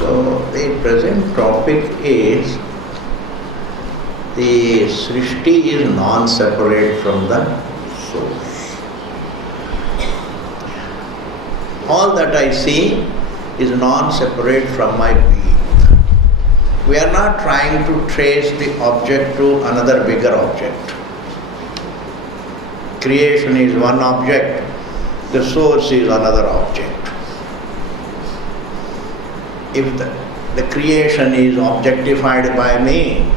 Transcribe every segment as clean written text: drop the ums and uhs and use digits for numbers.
So the present topic is the Srishti is non-separate from the source. All that I see is non-separate from my being. We are not trying to trace the object to another bigger object. Creation is one object, the source is another object. If the creation is objectified by me,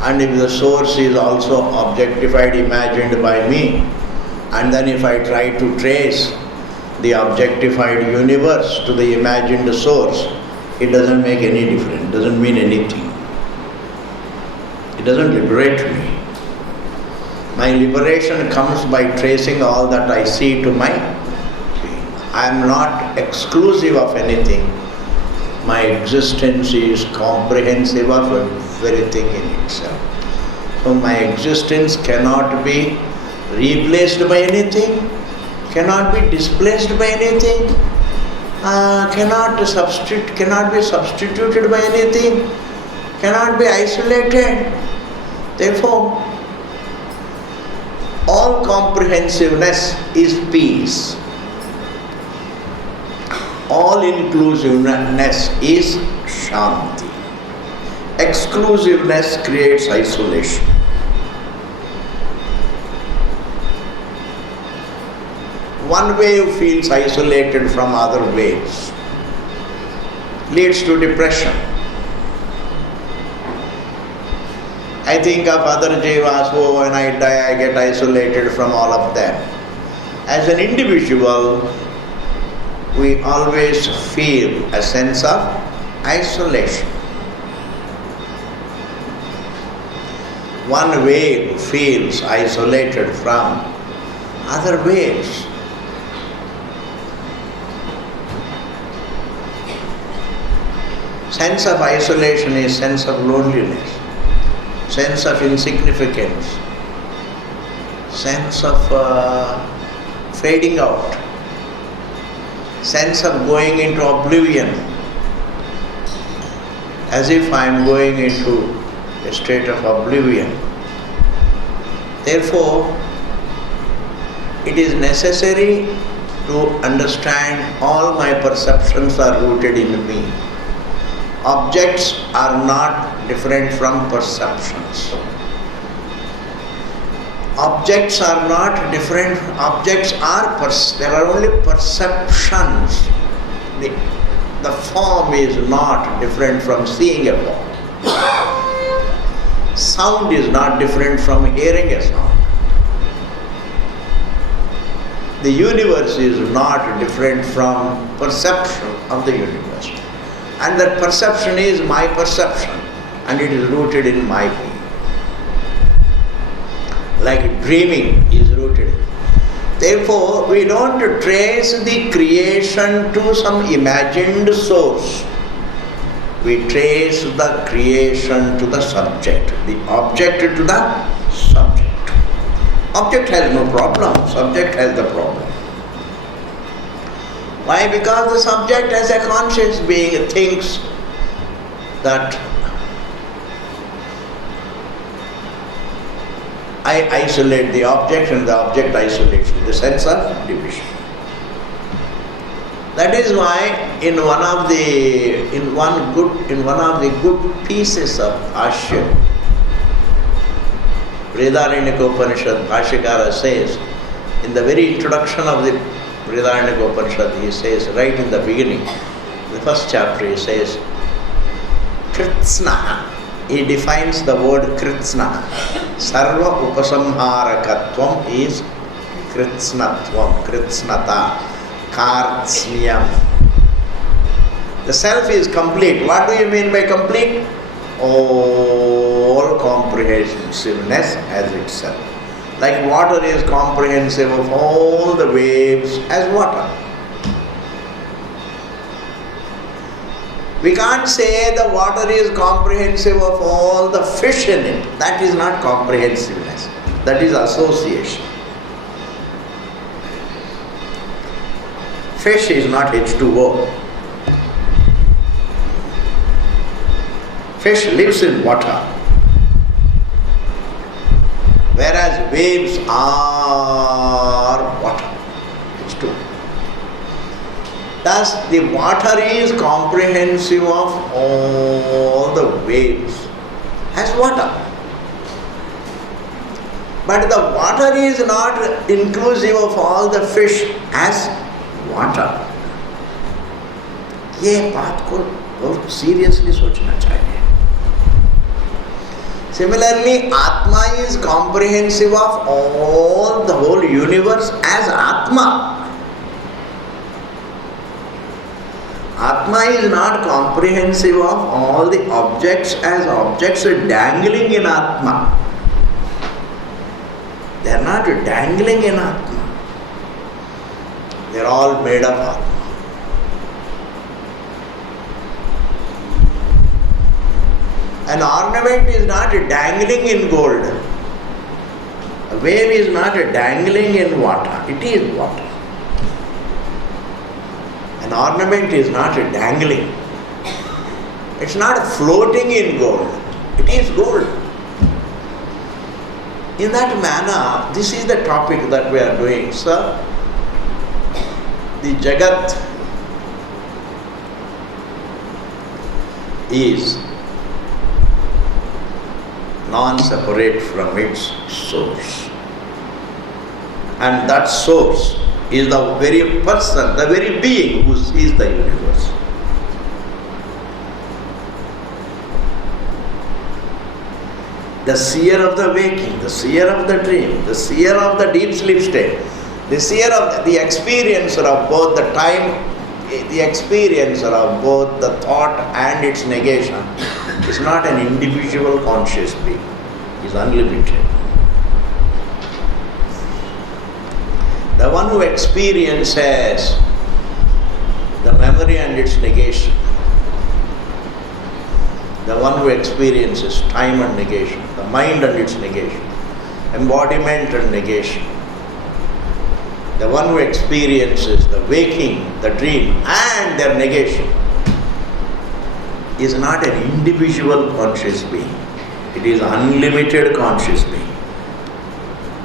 and if the source is also objectified, imagined by me, and then if I try to trace the objectified universe to the imagined source, it doesn't make any difference, it doesn't mean anything. It doesn't liberate me. My liberation comes by tracing all that I see to my being. I am not exclusive of anything. My existence is comprehensive of everything in itself. So my existence cannot be replaced by anything, cannot be displaced by anything, cannot be substituted by anything, cannot be isolated. Therefore, all comprehensiveness is peace. All inclusiveness is shanti. Exclusiveness creates isolation. One wave feels isolated from other waves, leads to depression. I think of other jivas, oh, when I die I get isolated from all of them. As an individual, we always feel a sense of isolation. One wave feels isolated from other waves. Sense of isolation is sense of loneliness, sense of insignificance, sense of fading out, sense of going into oblivion, as if I am going into a state of oblivion. Therefore, it is necessary to understand all my perceptions are rooted in me. Objects are not different from perceptions. Objects are not different, there are only perceptions. The form is not different from seeing a form. Sound is not different from hearing a sound. The universe is not different from perception of the universe. And that perception is my perception, and it is rooted in my being. Like dreaming is rooted. Therefore, we don't trace the creation to some imagined source. We trace the creation to the subject, the object to the subject. Object has no problem, subject has the problem. Why? Because the subject as a conscious being thinks that I isolate the object and the object isolates me, the sense of division. That is why in one of the good pieces of Bhashya, Brihadaranyaka Bhashyakara says, in the very introduction of the Brihadaranyaka he says, right in the beginning, the first chapter, he says, Kritsna. He defines the word Kritsna. Sarva upasamharakatvam is Kritsnatvam, Kritsnata, Kartsniyam. The self is complete. What do you mean by complete? All comprehensiveness as itself. Like water is comprehensive of all the waves as water. We can't say the water is comprehensive of all the fish in it. That is not comprehensiveness. That is association. Fish is not H2O. Fish lives in water, whereas waves are water. It's true. Thus, the water is comprehensive of all the waves as water. But the water is not inclusive of all the fish as water. ये बात को बहुत seriously सोचना चाहिए. Similarly, Atma is comprehensive of all the whole universe as Atma. Atma is not comprehensive of all the objects as objects dangling in Atma. They are not dangling in Atma. They are all made of Atma. An ornament is not dangling in gold. A wave is not dangling in water. It is water. An ornament is not dangling. It's not floating in gold. It is gold. In that manner, this is the topic that we are doing, sir. The Jagat is non-separate from its source. And that source is the very person, the very being who is the universe. The seer of the waking, the seer of the dream, the seer of the deep sleep state, the seer of the experiencer of both the time, the experiencer of both the thought and its negation is not an individual conscious being. He is unlimited. The one who experiences the memory and its negation, the one who experiences time and negation, the mind and its negation, embodiment and negation, the one who experiences the waking, the dream and their negation is not an individual conscious being. It is unlimited conscious being.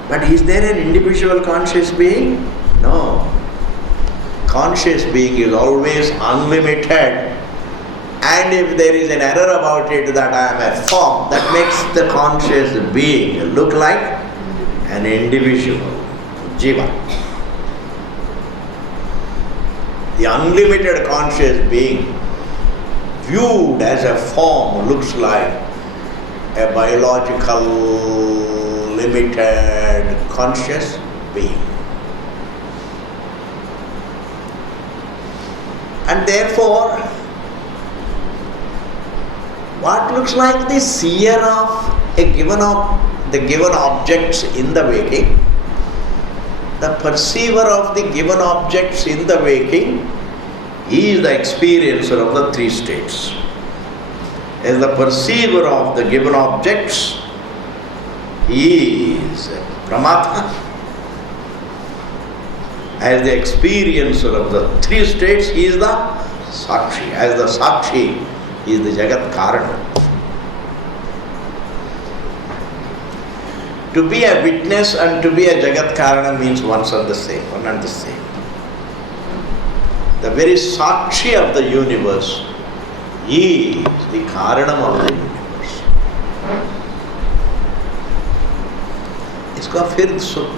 But is there an individual conscious being? No. Conscious being is always unlimited. And if there is an error about it that I am a form, that makes the conscious being look like an individual, jiva. The unlimited conscious being viewed as a form looks like a biological limited conscious being. And therefore, what looks like the seer of the given objects in the waking, the perceiver of the given objects in the waking is the experiencer of the three states. As the perceiver of the given objects, he is Brahmatma. As the experiencer of the three states, he is the Sakshi. As the Sakshi, he is the Jagat Karana. To be a witness and to be a Jagat Karana means one and the same. The very Sakshi of the universe is the Karanam of the universe. इसको फिर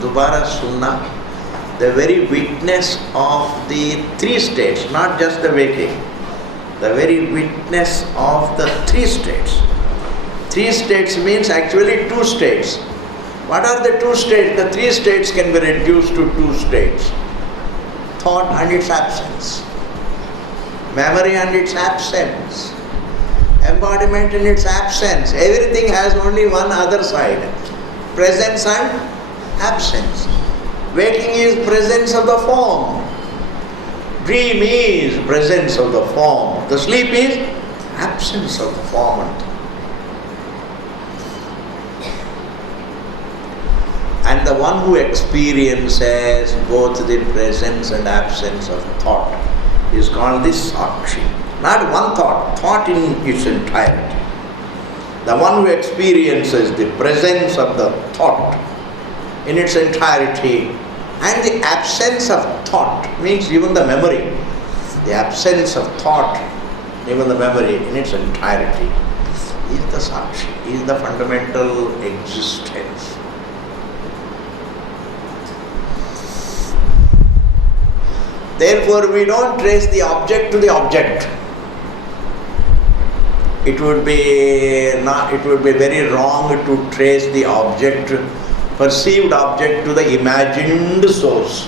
दोबारा सुनना. The very witness of the three states, not just the waking. The very witness of the three states. Three states means actually two states. What are the two states? The three states can be reduced to two states. Thought and its absence. Memory and its absence. Embodiment and its absence. Everything has only one other side. Presence and absence. Waking is presence of the form. Dream is presence of the form. The sleep is absence of the form. And the one who experiences both the presence and absence of thought is called the Sakshi. Not one thought, thought in its entirety. The one who experiences the presence of the thought in its entirety and the absence of thought means even the memory. The absence of thought, even the memory in its entirety is the Sakshi, is the fundamental existence. Therefore, we don't trace the object to the object. It would be very wrong to trace the object, perceived object, to the imagined source.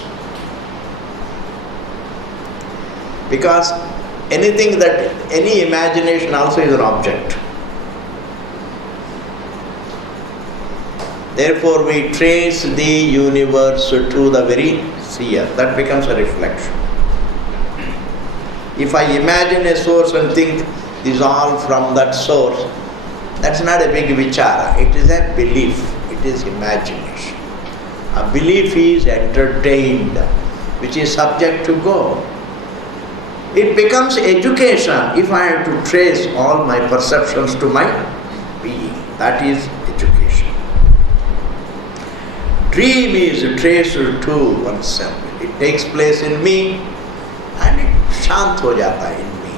Because any imagination also is an object. Therefore, we trace the universe to the very seer. That becomes a reflection. If I imagine a source and think this is all from that source, that's not a big vichara. It is a belief. It is imagination. A belief is entertained, which is subject to go. It becomes education if I have to trace all my perceptions to my being. That is education. Dream is traced to oneself. It takes place in me and it shant ho jata in me.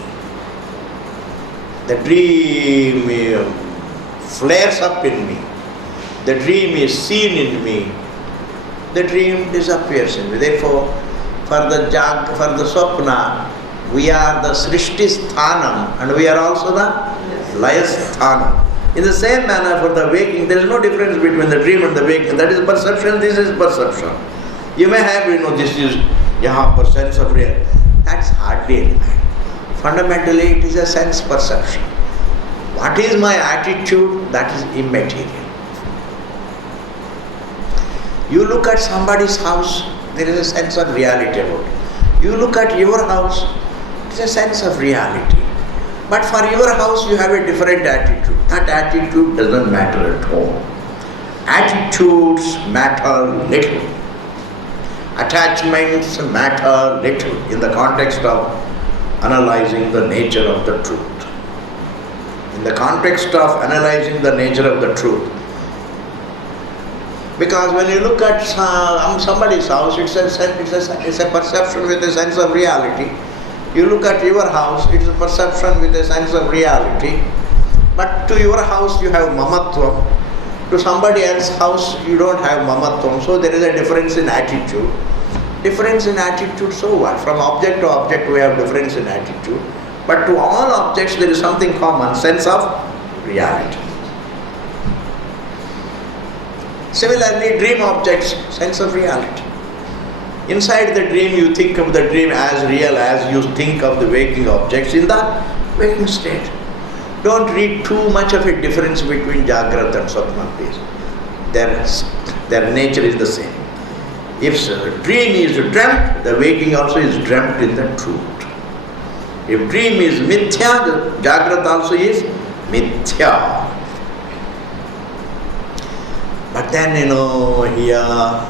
The dream flares up in me. The dream is seen in me. The dream disappears in me. Therefore, for the Swapna, we are the Srishti Sthanam and we are also the Laya Sthanam. In the same manner, for the waking, there is no difference between the dream and the waking. That is perception, this is perception. You may have, this is for sense of real. That's hardly anything. Fundamentally, it is a sense perception. What is my attitude? That is immaterial. You look at somebody's house, there is a sense of reality about it. You look at your house, it's a sense of reality. But for your house, you have a different attitude. That attitude doesn't matter at all. Attitudes matter little. Attachments matter little in the context of analyzing the nature of the truth. In the context of analyzing the nature of the truth. Because when you look at somebody's house, it's a perception with a sense of reality. You look at your house, it's a perception with a sense of reality. But to your house you have mamatvam. To somebody else's house you don't have mamatvam. So there is a difference in attitude. Difference in attitude, so what? From object to object we have difference in attitude. But to all objects there is something common, sense of reality. Similarly, dream objects, sense of reality. Inside the dream, you think of the dream as real as you think of the waking objects in the waking state. Don't read too much of a difference between Jagrata and Swapna, please. Their nature is the same. If the dream is dreamt, the waking also is dreamt in the truth. If dream is mithya, the Jagrata also is mithya. But then, here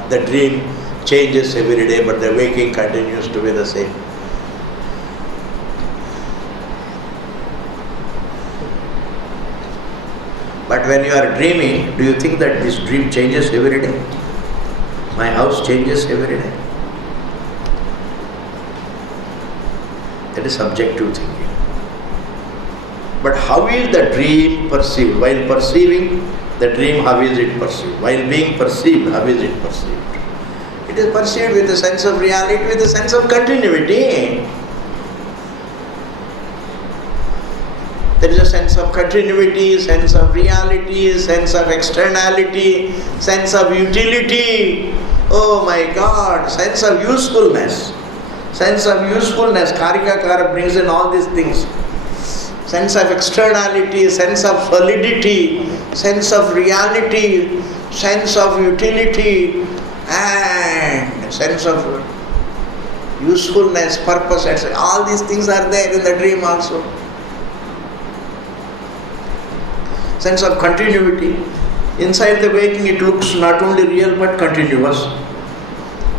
the dream changes every day, but the waking continues to be the same. But when you are dreaming, do you think that this dream changes every day? My house changes every day. That is subjective thinking. But how is the dream perceived? While perceiving the dream, how is it perceived? While being perceived, how is it perceived? It is perceived with a sense of reality, with a sense of continuity. There is a sense of continuity, sense of reality, sense of externality, sense of utility. Oh my God, sense of usefulness. Sense of usefulness. Karikakara brings in all these things. Sense of externality, sense of solidity, sense of reality, sense of utility, and sense of usefulness, purpose, etc. All these things are there in the dream also. Sense of continuity. Inside the waking it looks not only real but continuous.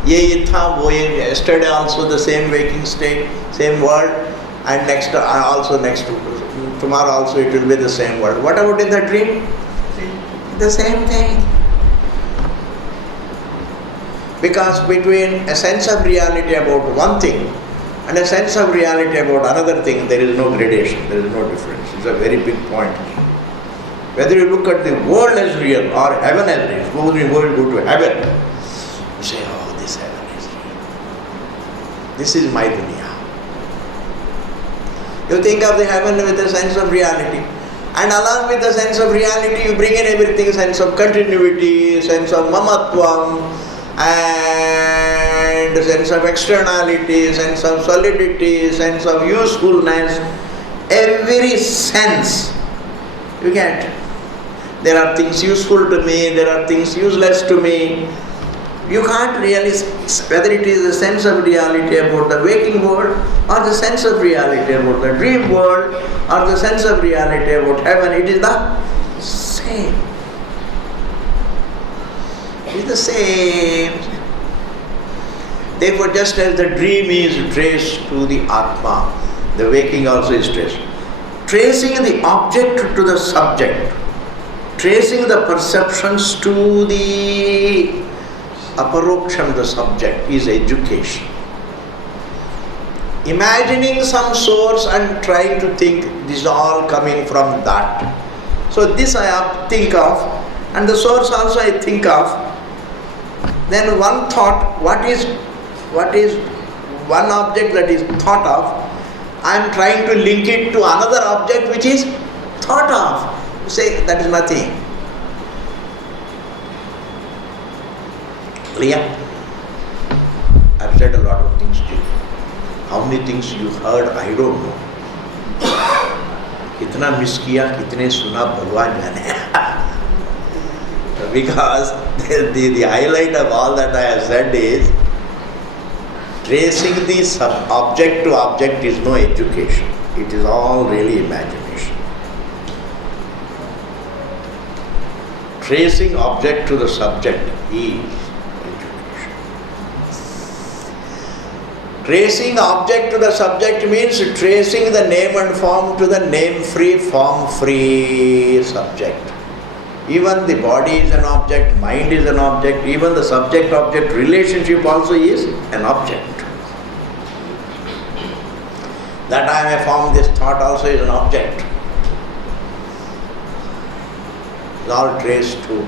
Yesterday also the same waking state, same world. and tomorrow also it will be the same world. What about in the dream? The same thing. Because between a sense of reality about one thing and a sense of reality about another thing, there is no gradation, there is no difference. It's a very big point. Whether you look at the world as real or heaven as real, suppose you go to heaven, you say, oh, this heaven is real. This is my dunya. You think of the heaven with a sense of reality. And along with the sense of reality, you bring in everything, sense of continuity, sense of mamatvam, and sense of externality, sense of solidity, sense of usefulness. Every sense you get. There are things useful to me, there are things useless to me. You can't really, whether it is the sense of reality about the waking world, or the sense of reality about the dream world, or the sense of reality about heaven, it is the same. It is the same. Therefore, just as the dream is traced to the Atma, the waking also is traced. Tracing the object to the subject, tracing the perceptions to the aparoksham, the subject, is education. Imagining some source and trying to think this is all coming from that. So this I think of, and the source also I think of. Then one thought, what is one object that is thought of, I am trying to link it to another object which is thought of. You say that is nothing. Clear? I've said a lot of things to you. How many things you heard, I don't know. Kitna miss kiya, kitne suna, Bhagwan jane. Because the highlight of all that I have said is, tracing the object to object is no education. It is all really imagination. Tracing object to the subject is education. Tracing object to the subject means tracing the name and form to the name-free, form-free subject. Even the body is an object, mind is an object, even the subject-object relationship also is an object. That I may form this thought also is an object. It's all traced to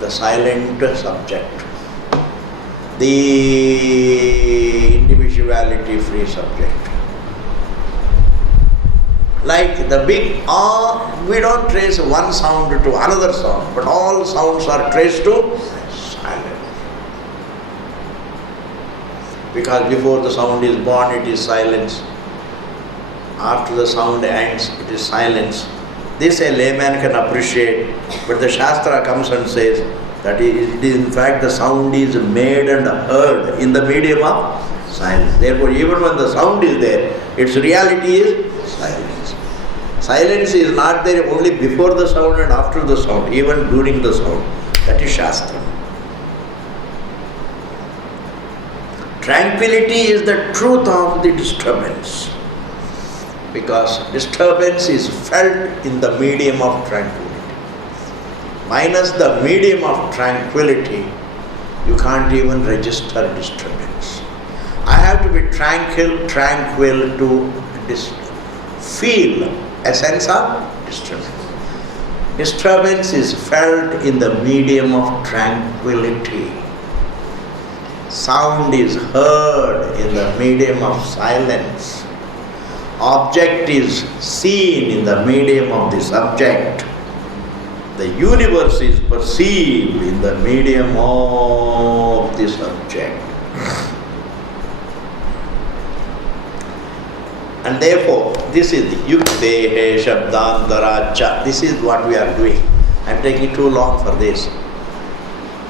the silent subject, the individuality-free subject. Like the big we don't trace one sound to another sound, but all sounds are traced to silence. Because before the sound is born, it is silence. After the sound ends, it is silence. This a layman can appreciate, but the Shastra comes and says that it is in fact the sound is made and heard in the medium of silence. Therefore, even when the sound is there, its reality is silence. Silence is not there only before the sound and after the sound, even during the sound. That is Shastra. Tranquility is the truth of the disturbance. Because disturbance is felt in the medium of tranquility. Minus the medium of tranquility, you can't even register disturbance. I have to be tranquil to feel a sense of disturbance. Disturbance is felt in the medium of tranquility. Sound is heard in the medium of silence. Object is seen in the medium of the subject. The universe is perceived in the medium of the subject. And therefore, this is the yuktehe shabdantaracha. This is what we are doing. I am taking too long for this.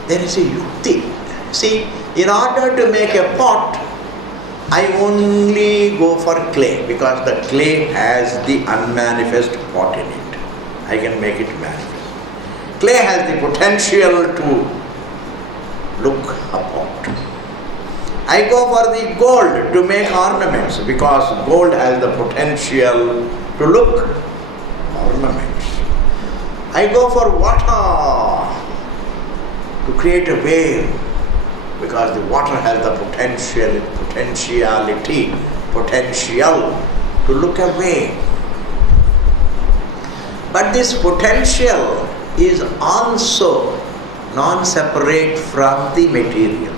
There is a yukti. See, in order to make a pot, I only go for clay because the clay has the unmanifest pot in it. I can make it manifest. Clay has the potential to look a pot. I go for the gold to make ornaments because gold has the potential to look ornaments. I go for water to create a wave because the water has the potential to look a wave. But this potential is also non-separate from the material.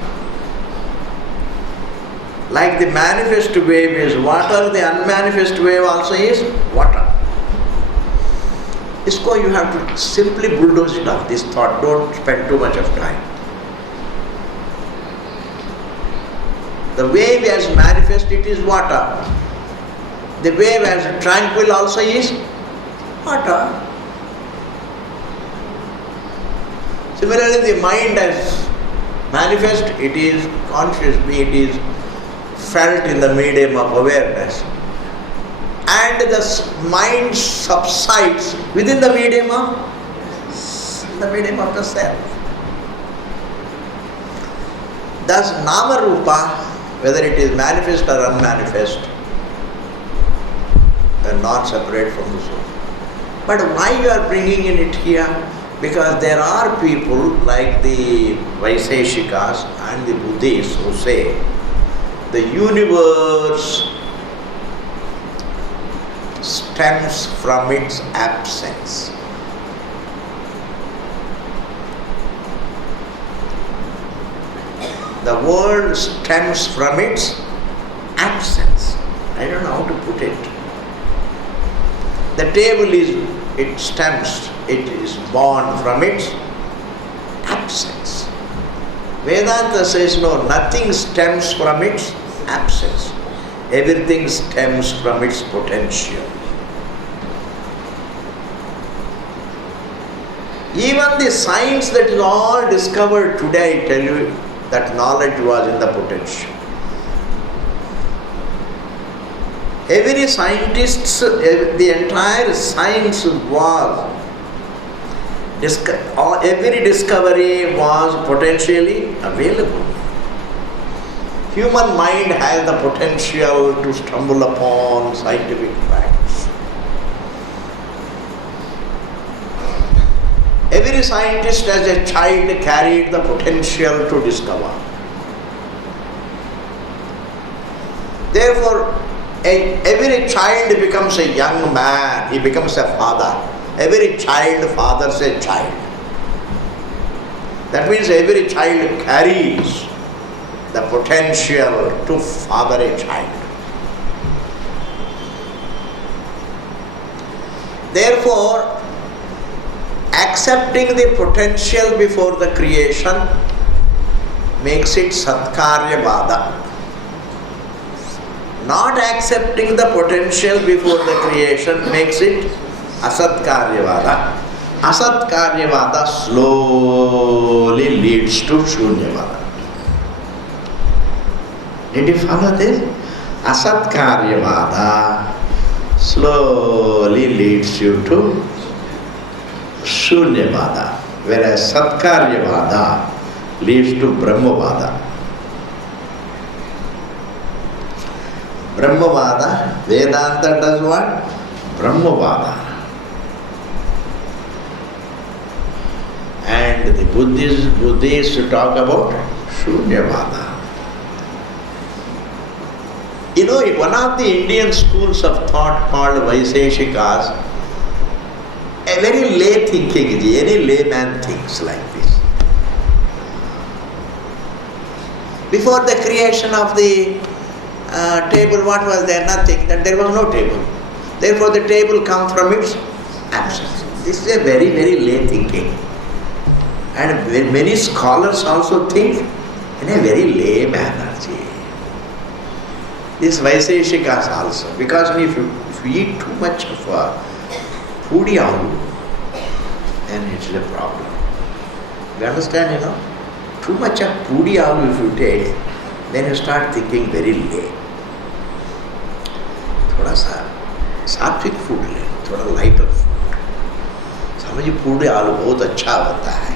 Like the manifest wave is water, the unmanifest wave also is water. Isko you have to simply bulldoze it off, this thought, don't spend too much of time. The wave as manifest, it is water. The wave as tranquil also is water. Similarly, the mind as manifest, it is conscious, it is felt in the medium of awareness. And the mind subsides within the medium of the self. Thus, Nama Rupa, whether it is manifest or unmanifest, they are not separate from the soul. But why you are bringing in it here? Because there are people like the Vaiseshikas and the Buddhists who say the universe stems from its absence. The world stems from its absence. I don't know how to put it. The table it is born from its absence. Vedanta says no, nothing stems from its absence. Everything stems from its potential. Even the science that is all discovered today, I tell you, that knowledge was in the potential. Every scientist, the entire science was, every discovery was potentially available. Human mind has the potential to stumble upon scientific facts. Every scientist as a child carried the potential to discover. Therefore, every child becomes a young man, he becomes a father. Every child fathers a child. That means every child carries the potential to father a child. Therefore, accepting the potential before the creation makes it Satkaryavada. Not accepting the potential before the creation makes it Asatkaryavada. Asatkaryavada slowly leads to Shunyavada. Did you follow this? Asatkaryavada slowly leads you to Shunyavada, whereas Satkaryavada leads to Brahmavada. Brahmavada, Vedanta does what? Brahmavada. And the Buddhists talk about Shunyavada. You know, one of the Indian schools of thought called Vaiseshikas, a very lay thinking, any layman thinks like this. Before the creation of the table, what was there? Nothing. That there was no table. Therefore, the table comes from its absence. This is a very, very lay thinking. And many scholars also think in a very lay manner. This Vaiseshikas also. Because if you eat too much of pudi aloo, then it's a problem. You understand, you know? Too much of pudi aloo if you take, then you start thinking very late. थोड़ा सा सात्विक food ले, थोड़ा lighter food. समझिए पूरी आलू बहुत अच्छा होता है,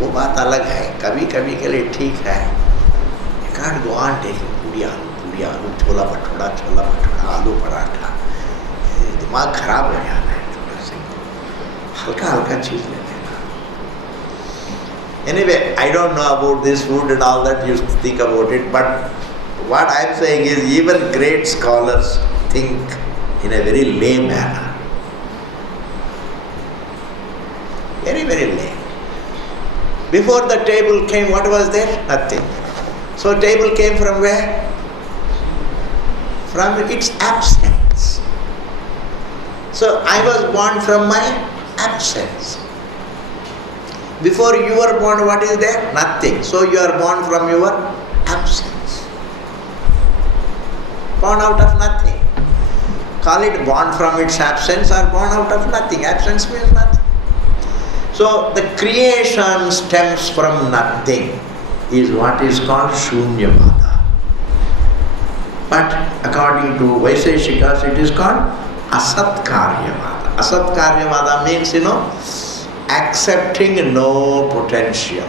वो बात अलग है, कभी कभी के लिए ठीक है, can't go on taking puri aloo, chola bhatura, aloo paratha. दिमाग खराब हो जाता है थोड़ा सा, हल्का हल्का चीज ले लेना. Anyway, I don't know about this food and all that, you think about it, but what I am saying is even great scholars think in a very lame manner. Very, very lame. Before the table came, what was there? Nothing. So table came from where? From its absence. So I was born from my absence. Before you were born, what is there? Nothing. So you are born from your absence. Born out of nothing. Call it born from its absence or born out of nothing. Absence means nothing. So the creation stems from nothing is what is called Shunyavada. But according to Vaiseshikas, it is called Asat Karyavada. Asat Karyavada means, accepting no potential.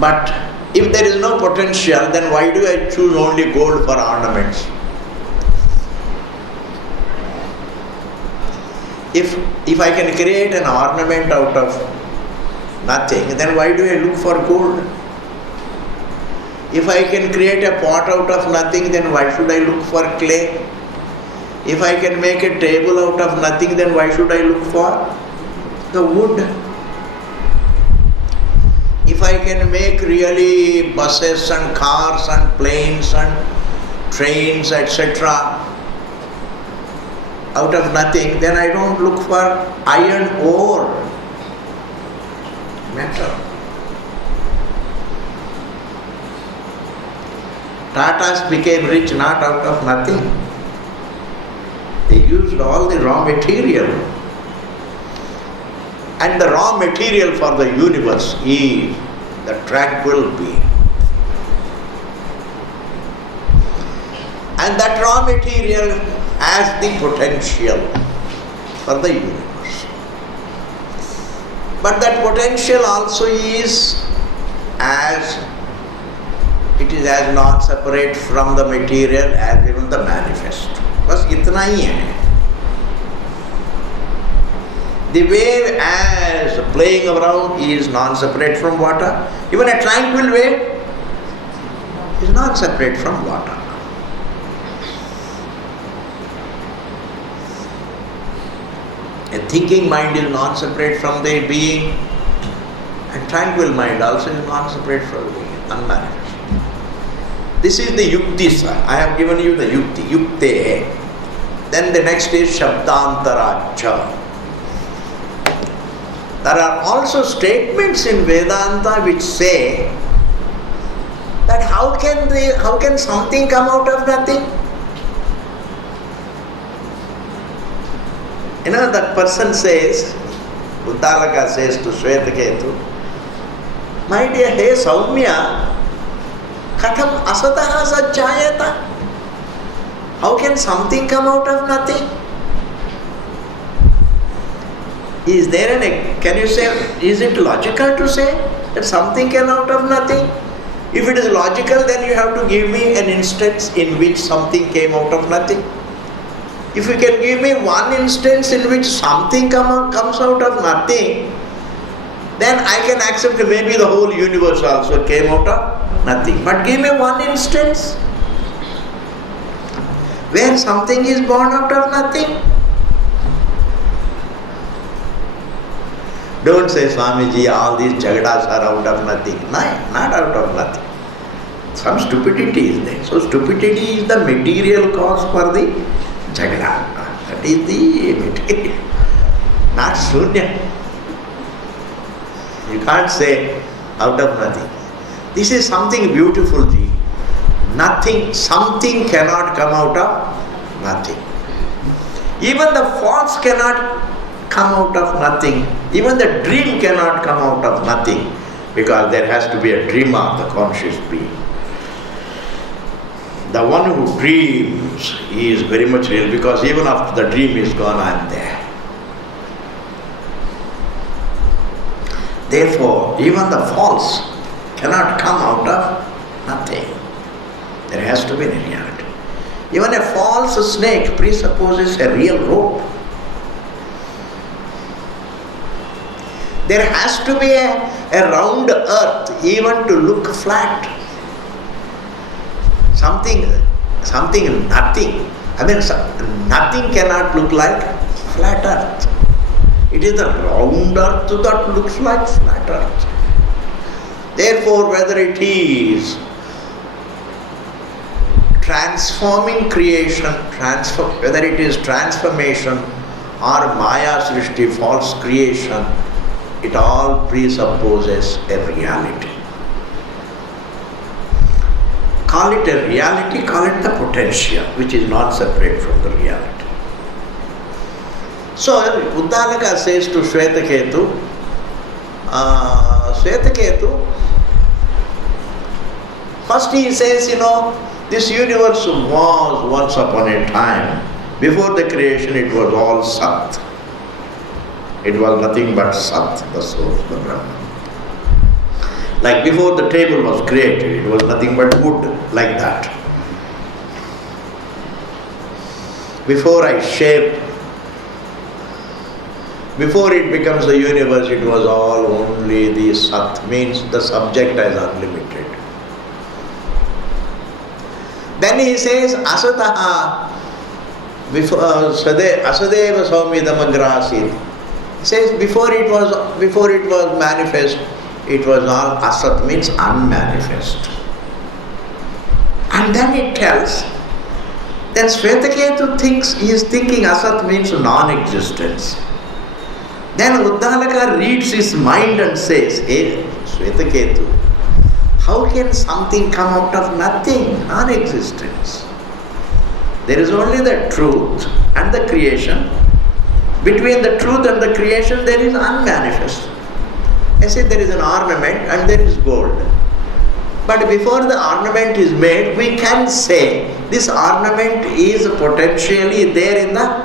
But if there is no potential, then why do I choose only gold for ornaments? If I can create an ornament out of nothing, then why do I look for gold? If I can create a pot out of nothing, then why should I look for clay? If I can make a table out of nothing, then why should I look for the wood? If I can make really buses and cars and planes and trains, etc., out of nothing, then I don't look for iron ore, metal. Tatas became rich not out of nothing. They used all the raw material. And the raw material for the universe is the tranquil being. And that raw material has the potential for the universe. But that potential also is as non-separate from the material as even the manifest. बस इतना ही है. The wave as playing around is non-separate from water. Even a tranquil wave is non-separate from water. A thinking mind is non-separate from the being, and tranquil mind also is non-separate from the being, unmanifest. This is the yukti, sir. I have given you the yukti, yukte. Then the next is shabdantaracha. There are also statements in Vedanta which say that how can something come out of nothing? That person says, Uddalaka says to Shvetaketu, my dear, hey Saumya, katham asataha sajjayata? How can something come out of nothing? Is there can you say, is it logical to say that something came out of nothing? If it is logical, then you have to give me an instance in which something came out of nothing. If you can give me one instance in which something comes out of nothing, then I can accept maybe the whole universe also came out of nothing. But give me one instance where something is born out of nothing. Don't say, Swamiji, all these jagadas are out of nothing. No, not out of nothing. Some stupidity is there. So stupidity is the material cause for the jagada. That is the material, not shunya. You can't say out of nothing. This is something beautiful, ji. Nothing, something cannot come out of nothing. Even the thoughts cannot come out of nothing. Even the dream cannot come out of nothing, because there has to be a dreamer, the conscious being. The one who dreams is very much real, because even after the dream is gone, I am there. Therefore, even the false cannot come out of nothing. There has to be a reality. Even a false snake presupposes a real rope. There has to be a round earth even to look flat. Something nothing. Nothing cannot look like flat earth. It is the round earth that looks like flat earth. Therefore, whether it is transforming creation, whether it is transformation or Maya Srishti, false creation, it all presupposes a reality. Call it a reality, call it the potential, which is not separate from the reality. So, Uddalaka says to Shvetaketu, first he says, this universe was once upon a time. Before the creation it was all Sat. It was nothing but Sat, the source, the Brahman. Like before the table was created, it was nothing but wood, like that. Before it becomes the universe, it was all only the Sat, means the subject is unlimited. Then he says, Asataha, Asadeva Saumidamagrasit. He says, before it was manifest, it was all Asat, means unmanifest. And then it tells, then Shvetaketu he is thinking Asat means non-existence. Then Uddalaka reads his mind and says, hey, Shvetaketu, how can something come out of nothing, non-existence? There is only the truth and the creation. Between the truth and the creation, there is unmanifest. I said there is an ornament and there is gold. But before the ornament is made, we can say this ornament is potentially there in the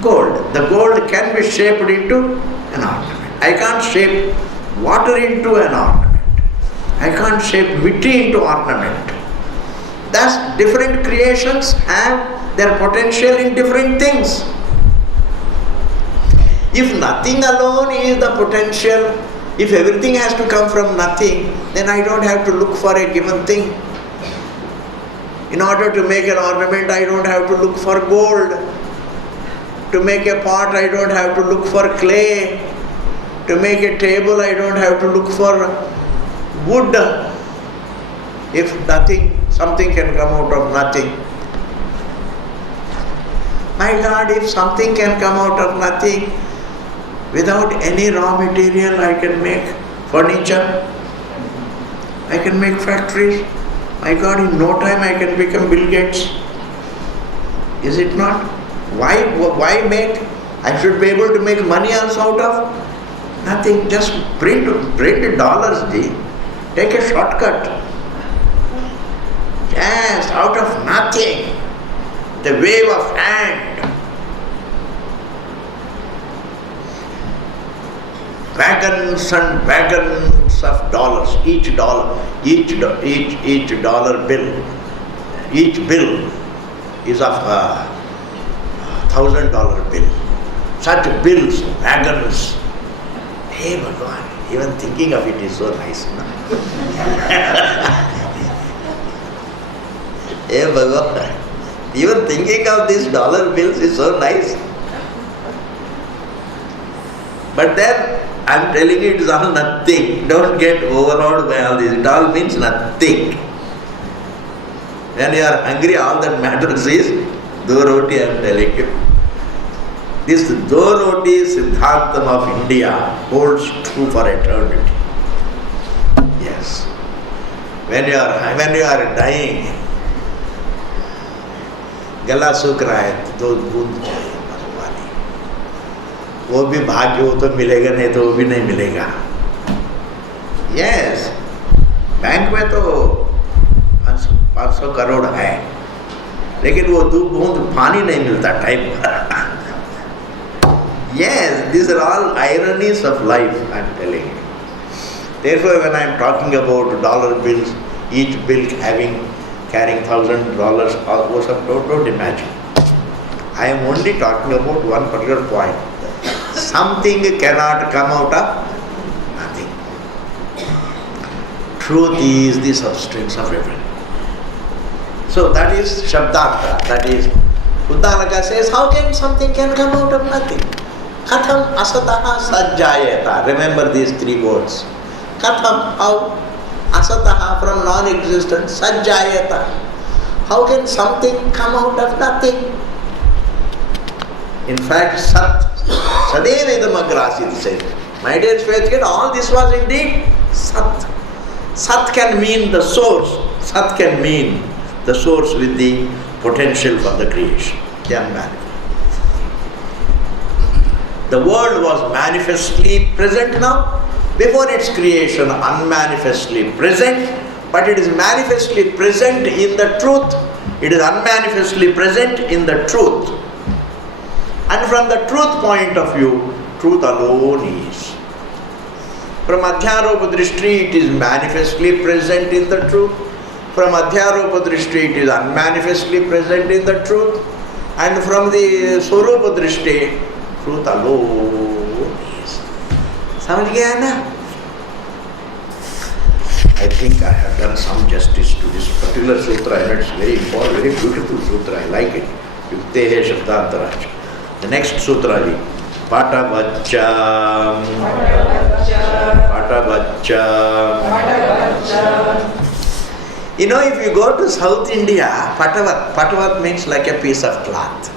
gold. The gold can be shaped into an ornament. I can't shape water into an ornament. I can't shape mitti into ornament. Thus, different creations have their potential in different things. If nothing alone is the potential, if everything has to come from nothing, then I don't have to look for a given thing. In order to make an ornament, I don't have to look for gold. To make a pot, I don't have to look for clay. To make a table, I don't have to look for wood. If nothing, something can come out of nothing. My God, if something can come out of nothing, without any raw material, I can make furniture, I can make factories. My God, in no time I can become Bill Gates. Is it not? Why make? I should be able to make money also out of nothing. Just print dollars, take a shortcut. Yes, out of nothing. The wave of hand. Wagons and wagons of dollars. Each dollar bill, each bill is of $1,000 bill. Such bills, wagons. Hey Bhagavan, even thinking of it is so nice. No? Hey Bhagavan, even thinking of these dollar bills is so nice. But then I'm telling you, it is all nothing. Don't get overawed by all this. It all means nothing. When you are hungry, all that matters is do roti, I am telling you. This do roti Siddhartham of India holds true for eternity. Yes. When you are dying, गला सूख रहा है तो 2 बूंद चाहिए बस पानी. वो भी भाग्य हो तो मिलेगा, नहीं तो वो भी नहीं मिलेगा. यस, बैंक में तो 500 करोड़ है, लेकिन वो 2 बूंद पानी नहीं मिलता टाइम पर. Yes, these are all ironies of life, I am telling you. Therefore, when I am talking about dollar bills, each bill carrying $1,000, don't imagine. I am only talking about one particular point. Something cannot come out of nothing. Truth is the substance of everything. So that is Shabdartha. That is, Uddalaka says, how can something can come out of nothing? Katham asataha sajjayata. Remember these three words. Katham, how? Asataha, from non-existence, sajjayata. How can something come out of nothing? In fact, Sat, Sadeva idamagrasit said, my dear Shvetagita, all this was indeed Sat. Sat can mean the source. Sat can mean the source with the potential for the creation, the unmanifest. The world was manifestly present now. Before its creation, unmanifestly present, but it is manifestly present in the truth. It is unmanifestly present in the truth. And from the truth point of view, truth alone is. From Adhyaropa Drishti, it is manifestly present in the truth. From Adhyaropa Drishti, it is unmanifestly present in the truth. And from the Swarupa Drishti, truth alone is. Samajh gaya na? I think I have done some justice to this particular sutra, and it's very important, very beautiful sutra. I like it. Yuktehe Shabdartha. The next sutra is Patavaccha. You know, if you go to South India, Patavat means like a piece of cloth.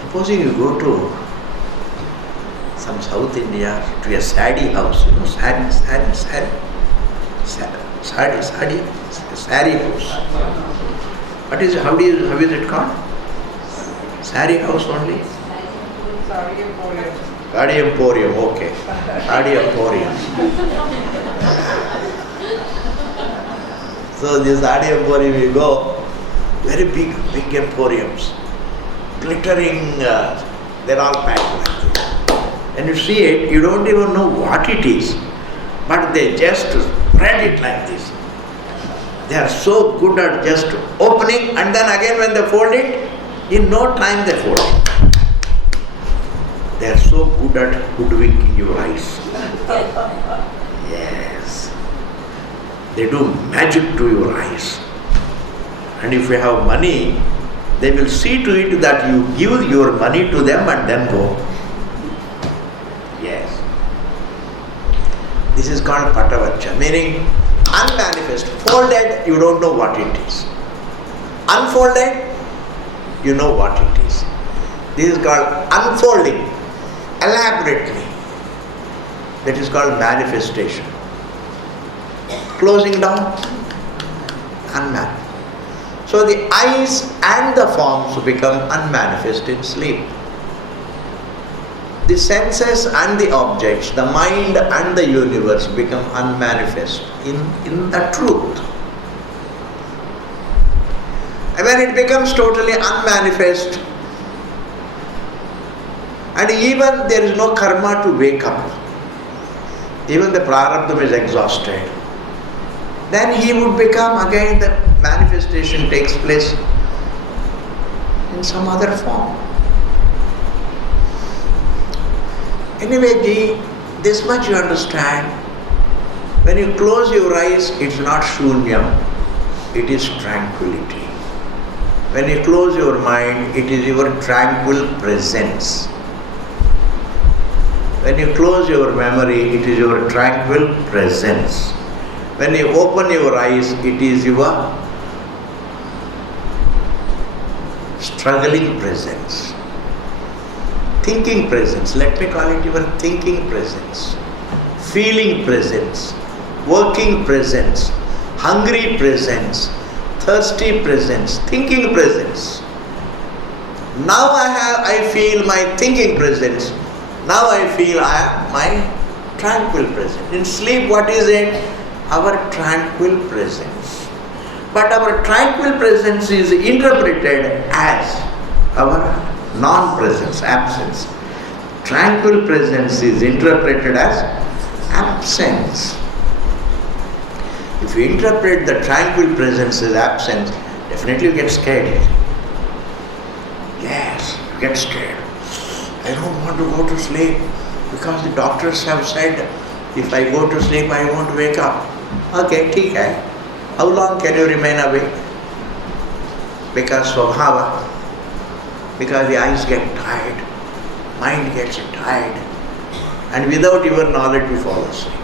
Supposing you go to some South India, to a sari house, you know, sari house. What is, how is it called? Sari house only? Sari Emporium, okay. Sari Emporium. So this Sari Emporium you go, very big emporiums, glittering, they're all packed like this. And you see it, you don't even know what it is, but they just spread it like this. They are so good at just opening, and then again when they fold it, in no time they fold it. They are so good at hoodwinking your eyes. Yes. They do magic to your eyes. And if you have money, they will see to it that you give your money to them and then go. Yes. This is called Patavaccha, meaning unmanifest. Folded, you don't know what it is. Unfolded, you know what it is. This is called unfolding, elaborately. That is called manifestation. Closing down, unmanifest. So the eyes and the forms become unmanifest in sleep. The senses and the objects, the mind and the universe become unmanifest in the truth. And when it becomes totally unmanifest, and even there is no karma to wake up, even the prarabdha is exhausted, then he would become again, the manifestation takes place in some other form. Anyway, this much you understand. When you close your eyes, it's not shunyam, it is tranquility. When you close your mind, it is your tranquil presence. When you close your memory, it is your tranquil presence. When you open your eyes, it is your struggling presence. Thinking presence, let me call it your thinking presence. Feeling presence, working presence, hungry presence, thirsty presence, thinking presence. Now I feel my thinking presence. Now I feel I am my tranquil presence. In sleep, what is it? Our tranquil presence. But our tranquil presence is interpreted as our non-presence, absence. Tranquil presence is interpreted as absence. If you interpret the tranquil presence as absence, definitely you get scared. Yes, you get scared. I don't want to go to sleep because the doctors have said if I go to sleep I won't wake up. Okay, ठीक है. How long can you remain awake? Because swabhava, because the eyes get tired, mind gets tired, and without your knowledge you fall asleep.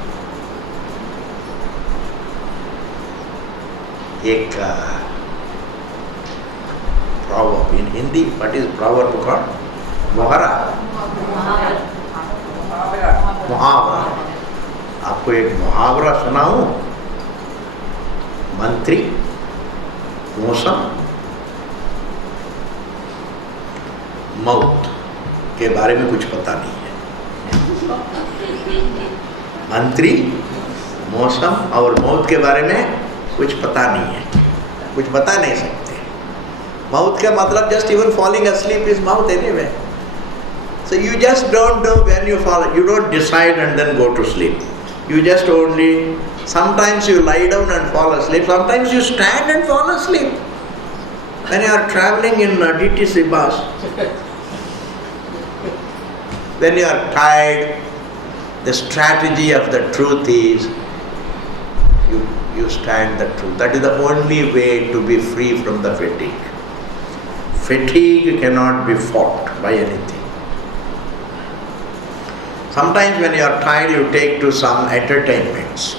एक proverb in Hindi, what is proverb called? मुहावरा. मुहावरा. आपको एक मुहावरा सुनाऊं? मंत्री, मौसम, मौत के बारे में कुछ पता नहीं है. मंत्री, मौसम और मौत के बारे में कुछ पता नहीं है, कुछ बता नहीं सकते. मौत का मतलब just even falling asleep is mouth anyway. So you just don't know when you fall. You don't decide and then go to sleep. You just only, sometimes you lie down and fall asleep, sometimes you stand and fall asleep. When you are traveling in a DTC bus, when you are tired, the strategy of the truth is you stand the truth. That is the only way to be free from the fatigue. Fatigue cannot be fought by anything. Sometimes when you are tired, you take to some entertainments.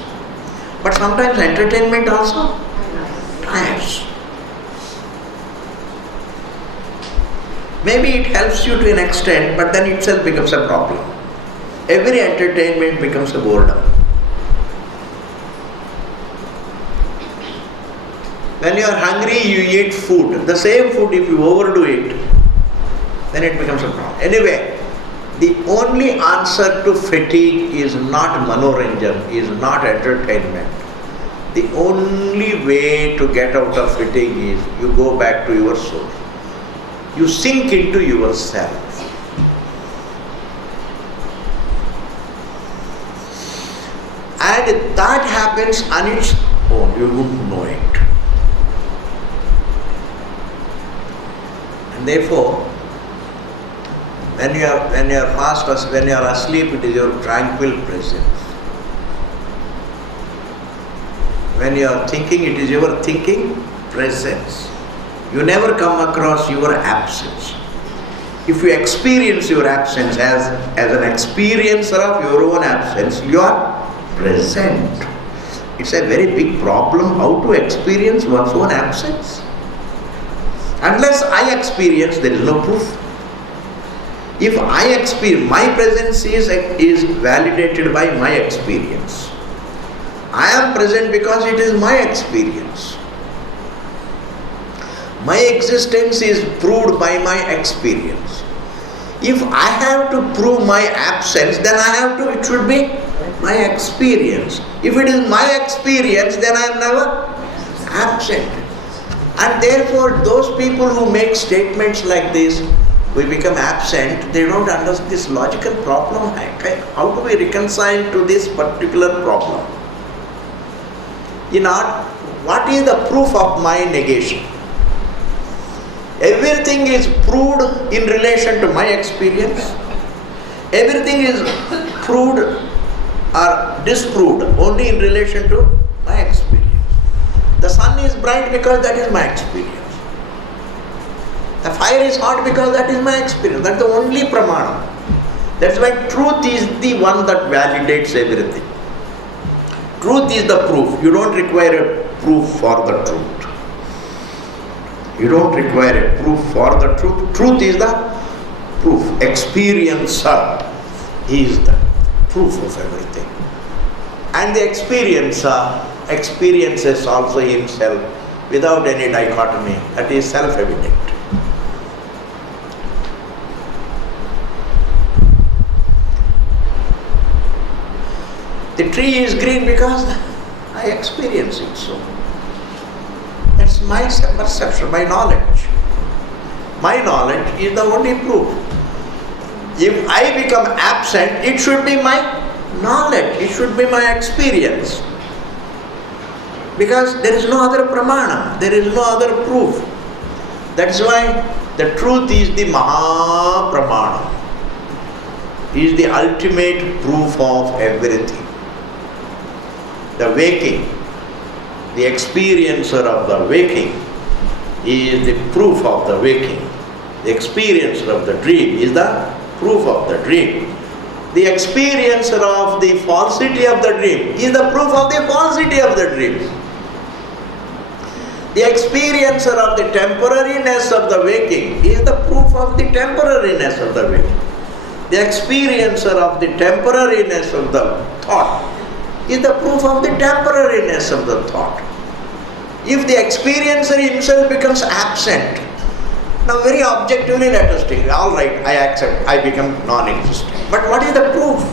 But sometimes entertainment also tires. Maybe it helps you to an extent, but then itself becomes a problem. Every entertainment becomes a boredom. When you are hungry, you eat food. The same food, if you overdo it, then it becomes a problem. Anyway, the only answer to fatigue is not manoranjan, is not entertainment. The only way to get out of fatigue is you go back to your soul. You sink into yourself. And that happens on its own, you wouldn't know it. And therefore, when you are fast, when you are asleep, it is your tranquil presence. When you are thinking, it is your thinking presence. You never come across your absence. If you experience your absence as an experiencer of your own absence, you are present. It's a very big problem how to experience one's own absence. Unless I experience, there is no proof. If I experience, my presence is validated by my experience. I am present because it is my experience. My existence is proved by my experience. If I have to prove my absence, then it should be my experience. If it is my experience, then I am never absent. And therefore, those people who make statements like this, we become absent, they don't understand this logical problem. How do we reconcile to this particular problem? What is the proof of my negation? Everything is proved in relation to my experience. Everything is proved or disproved only in relation to my experience. The sun is bright because that is my experience. The fire is hot because that is my experience. That's the only pramana. That's why truth is the one that validates everything. Truth is the proof. You don't require a proof for the truth. You don't require a proof for the truth. Truth is the proof. Experiencer is the proof of everything. And the experiencer experiences also himself without any dichotomy. That is self-evident. The tree is green because I experience it so. That's my perception, my knowledge. My knowledge is the only proof. If I become absent, it should be my knowledge, it should be my experience. Because there is no other pramana, there is no other proof. That's why the truth is the Maha-Pramana, is the ultimate proof of everything. The waking, the experiencer of the waking is the proof of the waking. The experiencer of the dream is the proof of the dream. The experiencer of the falsity of the dream is the proof of the falsity of the dream. The experiencer of the temporariness of the waking is the proof of the temporariness of the waking. The experiencer of the temporariness of the thought is the proof of the temporariness of the thought. If the experiencer himself becomes absent, now very objectively let us take, all right, I accept, I become non-existent. But what is the proof?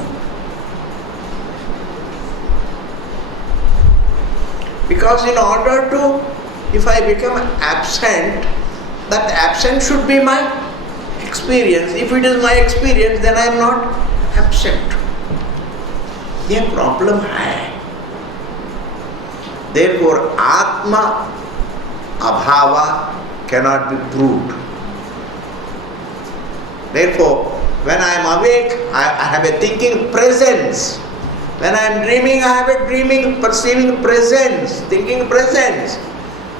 Because in order to, if I become absent, that absent should be my experience. If it is my experience, then I am not absent. ये problem है. Therefore, Atma Abhava cannot be proved. Therefore, when I am awake, I have a thinking presence. When I am dreaming, I have a dreaming, perceiving presence, thinking presence.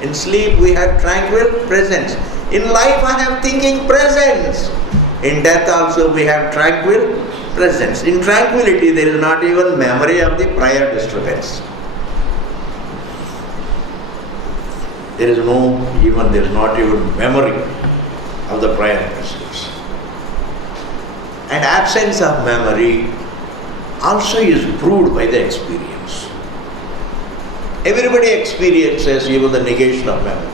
In sleep, we have tranquil presence. In life, I have thinking presence. In death also, we have tranquil presence. In tranquility, there is not even memory of the prior disturbance. There is not even memory of the prior presence. And absence of memory also is proved by the experience. Everybody experiences even the negation of memory.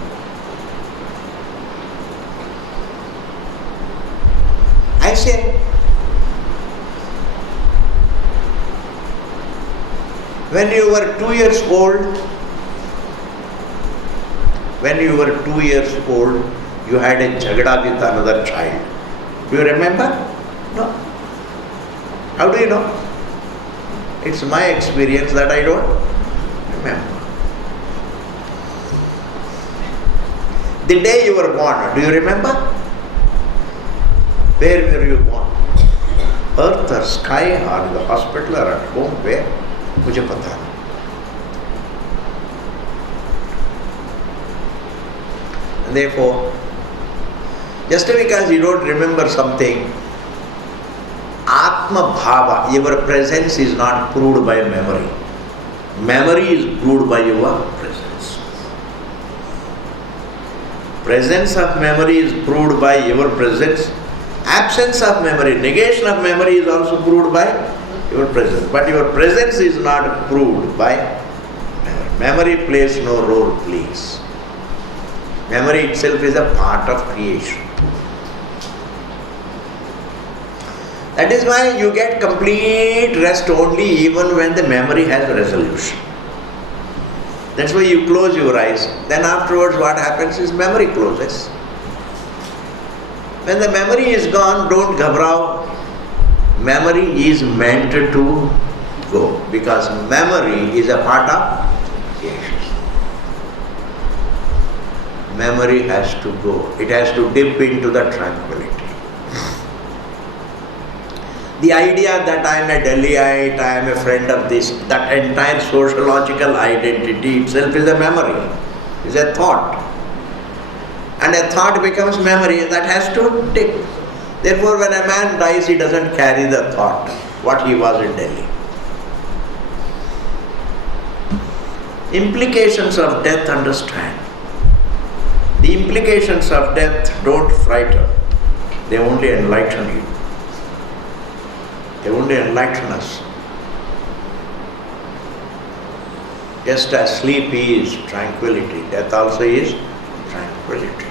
I say, when you were 2 years old, you had a jagada with another child. Do you remember? No. How do you know? It's my experience that I don't remember. The day you were born, do you remember? Where were you born? Earth or sky or in the hospital or at home? Where? मुझे पता नहीं. And therefore, just because you don't remember something, Atma Bhava, your presence is not proved by memory. Memory is proved by your presence. Presence of memory is proved by your presence. Absence of memory, negation of memory is also proved by your presence. But your presence is not proved by memory. Memory plays no role, please. Memory itself is a part of creation. That is why you get complete rest only even when the memory has resolution. That's why you close your eyes. Then afterwards what happens is memory closes. When the memory is gone, don't ghabrao. Memory is meant to go because memory is a part of creation. Memory has to go. It has to dip into the tranquility. The idea that I am a Delhiite, I am a friend of this, that entire sociological identity itself is a memory, is a thought. And a thought becomes memory that has to dip. Therefore, when a man dies, he doesn't carry the thought, what he was in Delhi. Implications of death, understand. The implications of death don't frighten, they only enlighten you. They only enlighten us. Just as sleep is tranquility, death also is tranquility.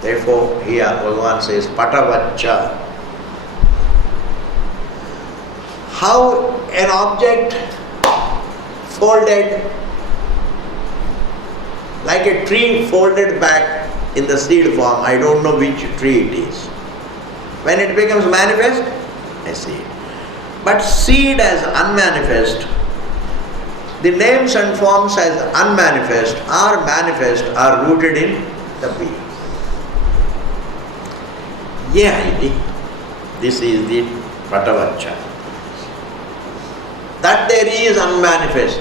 Therefore, here Bhagavan says, Patavaccha. How an object folded, like a tree folded back in the seed form, I don't know which tree it is. When it becomes manifest, I see it. But seed as unmanifest, the names and forms as unmanifest or manifest are rooted in the being. This is the Patavacha. That there is unmanifest.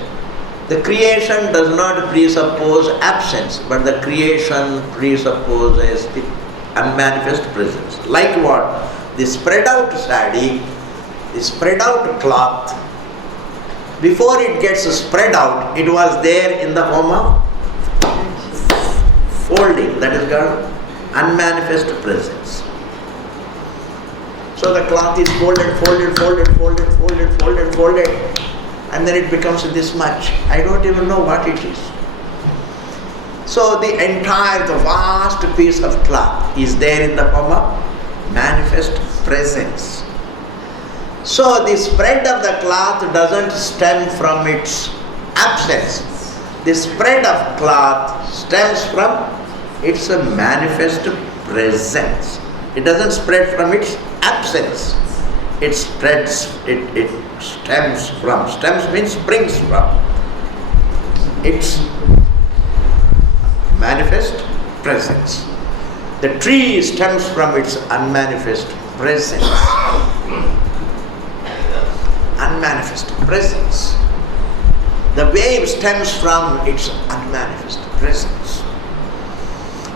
The creation does not presuppose absence, but the creation presupposes the unmanifest presence. Like what? The spread out sari, the spread out cloth, before it gets spread out, it was there in the form of folding. That is called unmanifest presence. So the cloth is folded, and then it becomes this much. I don't even know what it is. So the vast piece of cloth is there in the form of manifest presence. So the spread of the cloth doesn't stem from its absence. The spread of cloth stems from its manifest presence. It doesn't spread from its absence. It stems from. Stems means springs from its manifest presence. The tree stems from its unmanifest presence. Unmanifest presence. The wave stems from its unmanifest presence.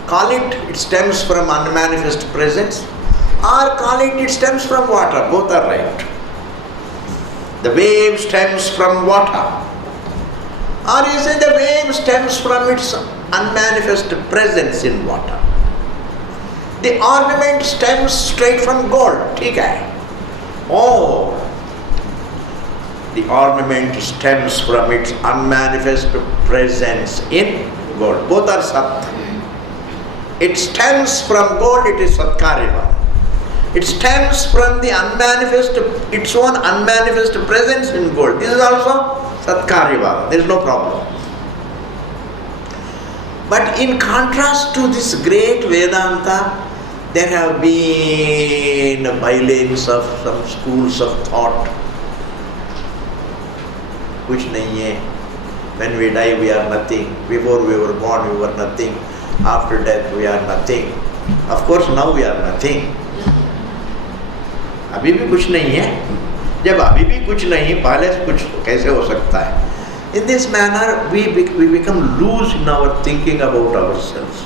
Call it stems from unmanifest presence, or call it stems from water. Both are right. The wave stems from water, or you say the wave stems from its unmanifest presence in water. The ornament stems straight from gold. Okay. Oh, the ornament stems from its unmanifest presence in gold. Both are Sat. It stems from gold, it is Satkariva. It stems from the unmanifest, its own unmanifest presence in gold. This is also Satkariva. There is no problem. But in contrast to this great Vedanta, there have been bylanes of some schools of thought. Kuch nahi hai. When we die, we are nothing. Before we were born, we were nothing. After death, we are nothing. Of course, now we are nothing. अभी भी कुछ नहीं है. जब अभी भी कुछ नहीं, पहले कुछ कैसे हो सकता है? In this manner, we become loose in our thinking about ourselves.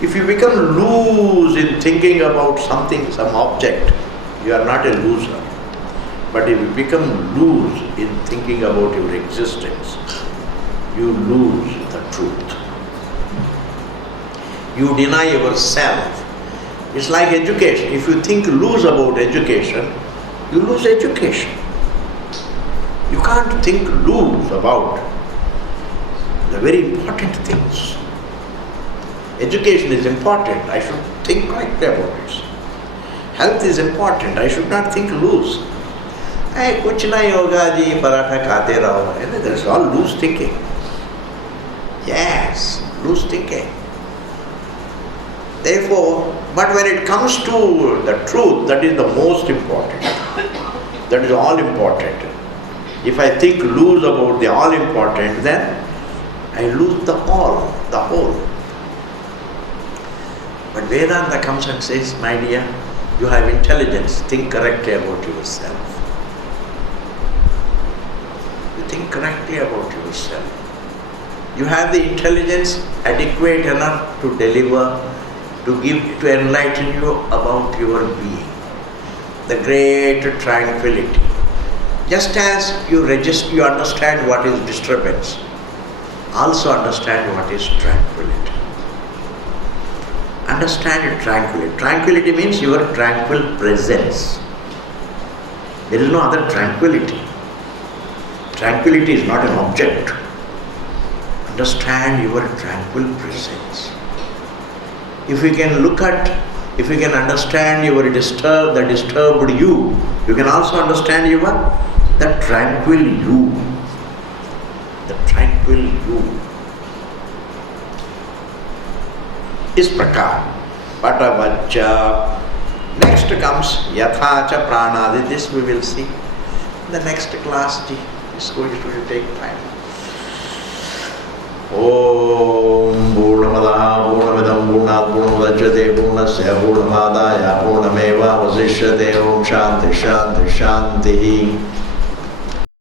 If you become loose in thinking about something, some object, you are not a loser. But if you become loose in thinking about your existence, you lose the truth. You deny yourself. It's like education. If you think loose about education, you lose education. You can't think loose about the very important things. Education is important. I should think correctly about it. Health is important. I should not think loose. Hey, kuch nahi hoga ji, paratha khate raho. There is all loose thinking. Yes, loose thinking. Therefore, but when it comes to the truth, that is the most important. That is all important. If I think loose about the all important, then I lose the all, the whole. But Vedanta comes and says, my dear, you have intelligence, think correctly about yourself. You think correctly about yourself. You have the intelligence adequate enough to deliver, to give, to enlighten you about your being. The great tranquility. Just as you understand what is disturbance, also understand what is tranquility. Understand tranquility. Tranquility means your tranquil presence. There is no other tranquility. Tranquility is not an object. Understand your tranquil presence. If you can understand the disturbed you can also understand the tranquil you. The tranquil you. Is prakar. Patavaccha. Next comes yathacha pranadi. This we will see. The next class is going to take time. Om Purnamadaha Purnamidam Purnat Purnamudachyate Purnasya Purnamadaya Purnameva Vasishyate. Om Shanti Shanti Shanti.